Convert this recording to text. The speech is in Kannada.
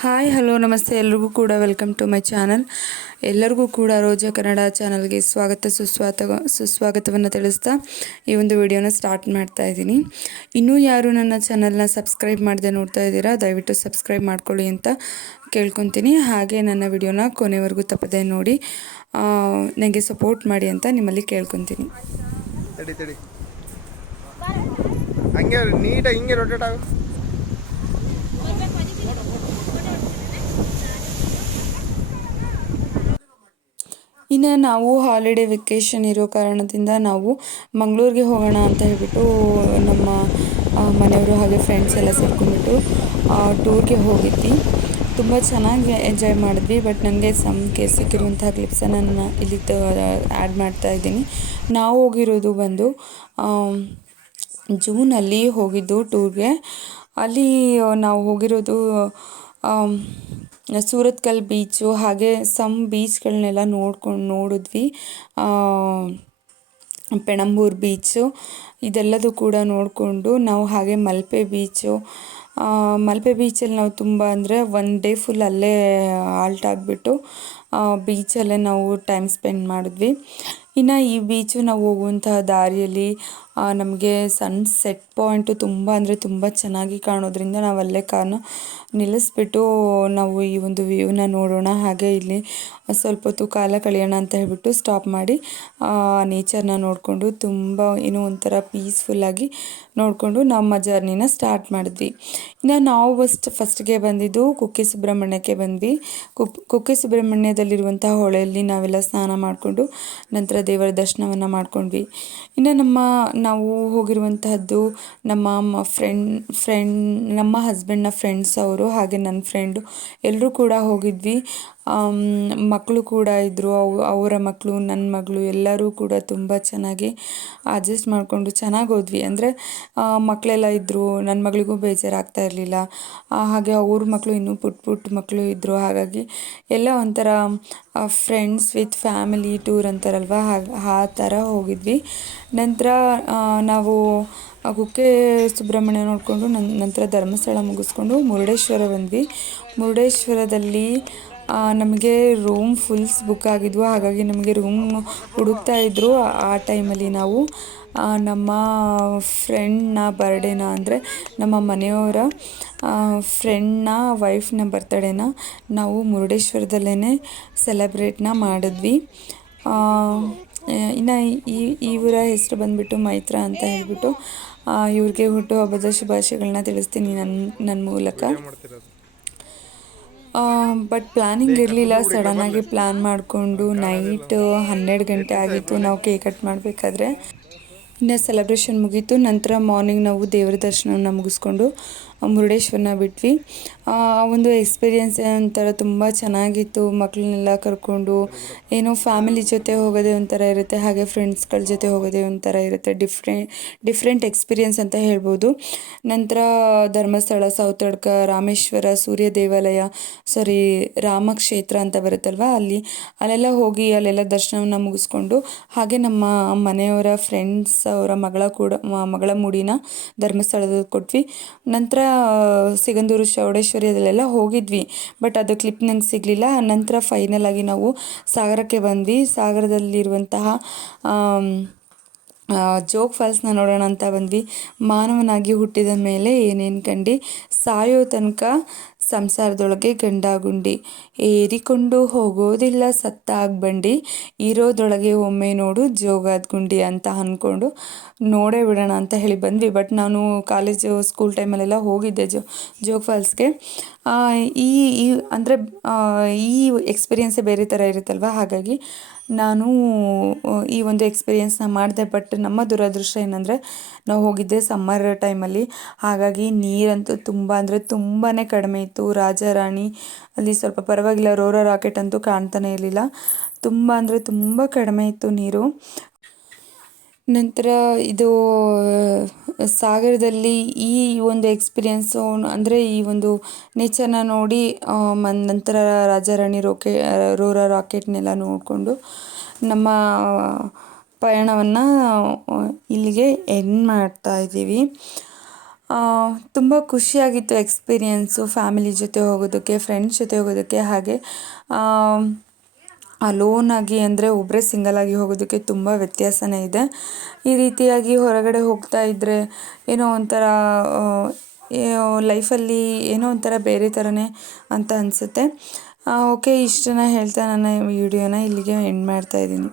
ಹಾಯ್, ಹಲೋ, ನಮಸ್ತೆ. ಎಲ್ರಿಗೂ ಕೂಡ ವೆಲ್ಕಮ್ ಟು ಮೈ ಚಾನಲ್. ಎಲ್ಲರಿಗೂ ಕೂಡ ರೋಜಾ ಕನ್ನಡ ಚಾನಲ್ಗೆ ಸ್ವಾಗತ ಸುಸ್ವಾತ ಸುಸ್ವಾಗತವನ್ನು ತಿಳಿಸ್ತಾ ಈ ಒಂದು ವಿಡಿಯೋನ ಸ್ಟಾರ್ಟ್ ಮಾಡ್ತಾ ಇದ್ದೀನಿ. ಇನ್ನೂ ಯಾರು ನನ್ನ ಚಾನಲ್ನ ಸಬ್ಸ್ಕ್ರೈಬ್ ಮಾಡದೆ ನೋಡ್ತಾ ಇದ್ದೀರಾ, ದಯವಿಟ್ಟು ಸಬ್ಸ್ಕ್ರೈಬ್ ಮಾಡ್ಕೊಳ್ಳಿ ಅಂತ ಕೇಳ್ಕೊತೀನಿ. ಹಾಗೆ ನನ್ನ ವಿಡಿಯೋನ ಕೊನೆವರೆಗೂ ತಪ್ಪದೆ ನೋಡಿ ನನಗೆ ಸಪೋರ್ಟ್ ಮಾಡಿ ಅಂತ ನಿಮ್ಮಲ್ಲಿ ಕೇಳ್ಕೊತೀನಿ. ನೀಟಾಗಿ ಹಿಂಗೆ ಇನ್ನು ನಾವು ಹಾಲಿಡೇ ವೆಕೇಷನ್ ಇರೋ ಕಾರಣದಿಂದ ನಾವು ಮಂಗಳೂರಿಗೆ ಹೋಗೋಣ ಅಂತ ಹೇಳಿಬಿಟ್ಟು ನಮ್ಮ ಮನೆಯವರು ಹಾಗೆ ಫ್ರೆಂಡ್ಸ್ ಎಲ್ಲ ಸೇರ್ಕೊಂಡ್ಬಿಟ್ಟು ಟೂರ್ಗೆ ಹೋಗಿದ್ವಿ. ತುಂಬ ಚೆನ್ನಾಗಿ ಎಂಜಾಯ್ ಮಾಡಿದ್ವಿ ಬಟ್ ನನಗೆ ಸಮ್ ಸಿಕ್ಕಿರುವಂತಹ ಕ್ಲಿಪ್ಸನ್ನು ನಾನು ಇಲ್ಲಿ ಆ್ಯಡ್ ಮಾಡ್ತಾ ಇದ್ದೀನಿ. ನಾವು ಹೋಗಿರೋದು ಬಂದು ಜೂನಲ್ಲಿ ಹೋಗಿದ್ದು ಟೂರ್ಗೆ ಅಲ್ಲಿ ನಾವು ಹೋಗಿರೋದು ಸೂರತ್ಕಲ್ ಬೀಚು ಹಾಗೆ ಸಮ್ ಬೀಚ್ಗಳನ್ನೆಲ್ಲ ನೋಡ್ಕೊಂಡು ನೋಡಿದ್ವಿ. ಪೆಣಂಬೂರ್ ಬೀಚು ಇದೆಲ್ಲದೂ ಕೂಡ ನೋಡಿಕೊಂಡು ನಾವು ಹಾಗೆ ಮಲ್ಪೆ ಬೀಚು ಮಲ್ಪೆ ಬೀಚಲ್ಲಿ ನಾವು ತುಂಬ ಅಂದರೆ ಒನ್ ಡೇ ಫುಲ್ ಅಲ್ಲೇ, ಆಲ್ಟ್ ಆಗಿಬಿಟ್ಟು ಬೀಚಲ್ಲೇ ನಾವು ಟೈಮ್ ಸ್ಪೆಂಡ್ ಮಾಡಿದ್ವಿ. ಇನ್ನು ಈ ಬೀಚು ನಾವು ಹೋಗುವಂತಹ ದಾರಿಯಲ್ಲಿ ನಮಗೆ ಸನ್ಸೆಟ್ ಪಾಯಿಂಟು ತುಂಬ ಅಂದರೆ ತುಂಬ ಚೆನ್ನಾಗಿ ಕಾಣೋದ್ರಿಂದ ನಾವು ಅಲ್ಲೇ ಕಾರನ್ನು ನಿಲ್ಲಿಸ್ಬಿಟ್ಟು ನಾವು ಈ ಒಂದು ವ್ಯೂನ ನೋಡೋಣ. ಹಾಗೆ ಇಲ್ಲಿ ಸ್ವಲ್ಪ ಹೊತ್ತು ಕಾಲ ಕಳೆಯೋಣ ಅಂತ ಹೇಳ್ಬಿಟ್ಟು ಸ್ಟಾಪ್ ಮಾಡಿ ನೇಚರ್ನ ನೋಡಿಕೊಂಡು ತುಂಬ ಏನೋ ಒಂಥರ ಪೀಸ್ಫುಲ್ಲಾಗಿ ನೋಡಿಕೊಂಡು ನಮ್ಮ ಜರ್ನಿನ ಸ್ಟಾರ್ಟ್ ಮಾಡಿದ್ವಿ. ಇನ್ನು ನಾವು ಫಸ್ಟ್ ಫಸ್ಟ್ಗೆ ಬಂದಿದ್ದು ಕುಕ್ಕೆ ಸುಬ್ರಹ್ಮಣ್ಯಕ್ಕೆ ಬಂದ್ವಿ. ಕುಕ್ ಕುಕ್ಕೆ ಸುಬ್ರಹ್ಮಣ್ಯದಲ್ಲಿರುವಂಥ ಹೊಳೆಯಲ್ಲಿ ನಾವೆಲ್ಲ ಸ್ನಾನ ಮಾಡಿಕೊಂಡು ನಂತರ ದೇವರ ದರ್ಶನವನ್ನು ಮಾಡ್ಕೊಂಡ್ವಿ. ಇನ್ನು ನಮ್ಮ ನಾವು ಹೋಗಿರುವಂತಹದ್ದು ನಮ್ಮ ಫ್ರೆಂಡ್ ಫ್ರೆಂಡ್ ನಮ್ಮ ಹಸ್ಬೆಂಡ್ನ ಫ್ರೆಂಡ್ಸ್ ಅವರು ಹಾಗೆ ನನ್ನ ಫ್ರೆಂಡು ಎಲ್ಲರೂ ಕೂಡ ಹೋಗಿದ್ವಿ. ಮಕ್ಕಳು ಕೂಡ ಇದ್ದರು ಅವು, ಅವರ ಮಕ್ಕಳು ನನ್ನ ಮಗಳು, ಎಲ್ಲರೂ ಕೂಡ ತುಂಬ ಚೆನ್ನಾಗಿ ಅಡ್ಜಸ್ಟ್ ಮಾಡಿಕೊಂಡು ಚೆನ್ನಾಗಿ ಹೋದ್ವಿ. ಅಂದರೆ ಮಕ್ಕಳೆಲ್ಲ ಇದ್ದರು ನನ್ನ ಮಗಳಿಗೂ ಬೇಜಾರಾಗ್ತಾ ಇರಲಿಲ್ಲ. ಹಾಗೆ ಅವ್ರ ಮಕ್ಕಳು ಇನ್ನೂ ಪುಟ್ಟ ಪುಟ್ಟ ಮಕ್ಕಳು ಇದ್ದರು ಹಾಗಾಗಿ ಎಲ್ಲ ಒಂಥರ ಫ್ರೆಂಡ್ಸ್ ವಿತ್ ಫ್ಯಾಮಿಲಿ ಟೂರ್ ಅಂತಾರಲ್ವ? ಆ ಥರ ಹೋಗಿದ್ವಿ. ನಂತರ ನಾವು ಕುಕ್ಕೆ ಸುಬ್ರಹ್ಮಣ್ಯ ನೋಡಿಕೊಂಡು ನನ್ನ ನಂತರ ಧರ್ಮಸ್ಥಳ ಮುಗಿಸ್ಕೊಂಡು ಮುರುಡೇಶ್ವರ ಬಂದ್ವಿ. ಮುರುಡೇಶ್ವರದಲ್ಲಿ ನಮಗೆ ರೂಮ್ ಫುಲ್ಸ್ ಬುಕ್ ಆಗಿದ್ವು. ಹಾಗಾಗಿ ನಮಗೆ ರೂಮ್ ಹುಡುಕ್ತಾ ಇದ್ದರು ಆ ಟೈಮಲ್ಲಿ ನಾವು. ನಮ್ಮ ಫ್ರೆಂಡ್ನ ಬರ್ಡೇನ ಅಂದರೆ ನಮ್ಮ ಮನೆಯವರ ಫ್ರೆಂಡ್ನ ವೈಫ್ನ ಬರ್ತಡೇನ ನಾವು ಮುರುಡೇಶ್ವರದಲ್ಲೇ ಸೆಲೆಬ್ರೇಟ್ನ ಮಾಡಿದ್ವಿ. ಇನ್ನು ಈ ಇವರ ಹೆಸರು ಬಂದುಬಿಟ್ಟು ಮೈತ್ರ ಅಂತ ಹೇಳ್ಬಿಟ್ಟು ಇವ್ರಿಗೆ ಹುಟ್ಟುಹಬ್ಬದ ಶುಭಾಶಯಗಳನ್ನ ತಿಳಿಸ್ತೀನಿ ನನ್ನ ನನ್ನ ಮೂಲಕ. ಬಟ್ ಪ್ಲ್ಯಾನಿಂಗ್ ಇರಲಿಲ್ಲ. ಸಡನ್ನಾಗಿ ಪ್ಲ್ಯಾನ್ ಮಾಡಿಕೊಂಡು ನೈಟ್ ಹನ್ನೆರಡು ಗಂಟೆ ಆಗಿತ್ತು. ನಾವು ಕೇಕ್ ಕಟ್ ಮಾಡಬೇಕಾದ್ರೆ. ಇನ್ನು ಸೆಲೆಬ್ರೇಷನ್ ಮುಗೀತು. ನಂತರ ಮಾರ್ನಿಂಗ್ ನಾವು ದೇವರ ದರ್ಶನವನ್ನು ಮುಗಿಸ್ಕೊಂಡು ಮುರುಡೇಶ್ವರನ ಬಿಟ್ವಿ. ಒಂದು ಎಕ್ಸ್ಪೀರಿಯೆನ್ಸ್ ಒಂಥರ ತುಂಬ ಚೆನ್ನಾಗಿತ್ತು. ಮಕ್ಕಳನ್ನೆಲ್ಲ ಕರ್ಕೊಂಡು ಏನೋ ಫ್ಯಾಮಿಲಿ ಜೊತೆ ಹೋಗೋದೇ ಒಂಥರ ಇರುತ್ತೆ. ಹಾಗೆ ಫ್ರೆಂಡ್ಸ್ಗಳ ಜೊತೆ ಹೋಗೋದೇ ಒಂಥರ ಇರುತ್ತೆ. ಡಿಫ್ರೆಂಟ್ ಡಿಫ್ರೆಂಟ್ ಎಕ್ಸ್ಪೀರಿಯೆನ್ಸ್ ಅಂತ ಹೇಳ್ಬೋದು. ನಂತರ ಧರ್ಮಸ್ಥಳ ಸೌತಡ್ಕ ರಾಮೇಶ್ವರ, ಸೂರ್ಯ ದೇವಾಲಯ ಸಾರಿ ರಾಮಕ್ಷೇತ್ರ ಅಂತ ಬರುತ್ತಲ್ವ ಅಲ್ಲಿ. ಅಲ್ಲೆಲ್ಲ ಹೋಗಿ ಅಲ್ಲೆಲ್ಲ ದರ್ಶನವನ್ನು ಮುಗಿಸ್ಕೊಂಡು ಹಾಗೆ ನಮ್ಮ ಮನೆಯವರ ಫ್ರೆಂಡ್ಸ್ ಅವರ ಮಗಳ ಕೂಡ, ಮಗಳ ಮುಡಿನ ಧರ್ಮಸ್ಥಳದಲ್ಲಿ ಕೊಟ್ವಿ. ನಂತರ ಸಿಗಂದೂರು ಚೌಡೇಶ್ವರಿ ಅದಲ್ಲೆಲ್ಲ ಹೋಗಿದ್ವಿ. ಬಟ್ ಅದು ಕ್ಲಿಪ್ ನಂಗೆ ಸಿಗಲಿಲ್ಲ. ನಂತರ ಫೈನಲ್ ಆಗಿ ನಾವು ಸಾಗರಕ್ಕೆ ಬಂದ್ವಿ. ಸಾಗರದಲ್ಲಿರುವಂತಹ ಜೋಗ್ ಫಾಲ್ಸ್ನ ನೋಡೋಣ ಅಂತ ಬಂದ್ವಿ. ಮಾನವನಾಗಿ ಹುಟ್ಟಿದ ಮೇಲೆ ಏನೇನು ಕಂಡು, ಸಾಯೋ ತನಕ ಸಂಸಾರದೊಳಗೆ ಗಂಡಾಗುಂಡಿ. ಏರಿಕೊಂಡು ಹೋಗೋದಿಲ್ಲ ಸತ್ತಾಗ ಬಂಡಿ ಇರೋದೊಳಗೆ ಒಮ್ಮೆ ನೋಡು ಜೋಗಾದ ಗುಂಡಿ ಅಂತ ಅಂದ್ಕೊಂಡು ನೋಡೇ ಬಿಡೋಣ ಅಂತ ಹೇಳಿ ಬಂದ್ವಿ. ಬಟ್ ನಾನು ಕಾಲೇಜು, ಸ್ಕೂಲ್ ಟೈಮಲ್ಲೆಲ್ಲ ಹೋಗಿದ್ದೆ ಜೋ, ಜೋಗ್ ಫಾಲ್ಸ್ಗೆ. ಈ ಈ, ಅಂದರೆ ಈ ಎಕ್ಸ್ಪೀರಿಯೆನ್ಸೇ ಬೇರೆ ಥರ ಇರುತ್ತಲ್ವ? ಹಾಗಾಗಿ ನಾನು ಈ ಒಂದು ಎಕ್ಸ್ಪೀರಿಯೆನ್ಸ್ನ ಮಾಡಿದೆ ಬಟ್ ನಮ್ಮ ದುರದೃಷ್ಟ ಏನಂದರೆ, ನಾವು ಹೋಗಿದ್ದೆ ಸಮ್ಮರ್ ಟೈಮಲ್ಲಿ ಹಾಗಾಗಿ ನೀರಂತೂ ತುಂಬ, ಅಂದರೆ ತುಂಬಾ ಕಡಿಮೆ ಇತ್ತು. ರಾಜ ರಾಣಿ ಅಲ್ಲಿ ಸ್ವಲ್ಪ ಪರವಾಗಿಲ್ಲ, ರೋರ ರಾಕೆಟ್ ಅಂತೂ ಕಾಣ್ತಾನೆ ಇರಲಿಲ್ಲ. ತುಂಬ, ಅಂದರೆ ತುಂಬ ಕಡಿಮೆ ಇತ್ತು ನೀರು. ನಂತರ ಇದು ಸಾಗರದಲ್ಲಿ ಈ ಒಂದು ಎಕ್ಸ್ಪೀರಿಯೆನ್ಸು ಅಂದರೆ ಈ ಒಂದು ನೇಚರ್ನ ನೋಡಿ ಮನ್, ನಂತರ ರಾಜಾರಾಣಿ ರೋಕೆ ರೋರ ರಾಕೆಟ್ನೆಲ್ಲ ನೋಡಿಕೊಂಡು ನಮ್ಮ ಪಯಣವನ್ನು ಇಲ್ಲಿಗೆ ಎಂಡ್ ಮಾಡ್ತಾ ಇದ್ದೀವಿ. ತುಂಬ ಖುಷಿಯಾಗಿತ್ತು ಎಕ್ಸ್ಪೀರಿಯೆನ್ಸು ಫ್ಯಾಮಿಲಿ ಜೊತೆ ಹೋಗೋದಕ್ಕೆ ಫ್ರೆಂಡ್ಸ್ ಜೊತೆ ಹೋಗೋದಕ್ಕೆ. ಹಾಗೆ ಅಲೋನಾಗಿ ಅಂದರೆ ಒಬ್ಬರೇ ಆಗಿ ಹೋಗೋದಕ್ಕೆ ತುಂಬ ವ್ಯತ್ಯಾಸನೇ ಇದೆ. ಈ ರೀತಿಯಾಗಿ ಹೊರಗಡೆ ಹೋಗ್ತಾ ಇದ್ದರೆ ಏನೋ ಒಂಥರ ಲೈಫಲ್ಲಿ ಏನೋ ಒಂಥರ ಬೇರೆ ಥರನೇ ಅಂತ ಅನಿಸುತ್ತೆ. ಓಕೆ ಇಷ್ಟನ್ನ ಹೇಳ್ತಾ ನನ್ನ ವಿಡಿಯೋನ ಇಲ್ಲಿಗೆ ಎಂಡ್ ಮಾಡ್ತಾ ಇದ್ದೀನಿ.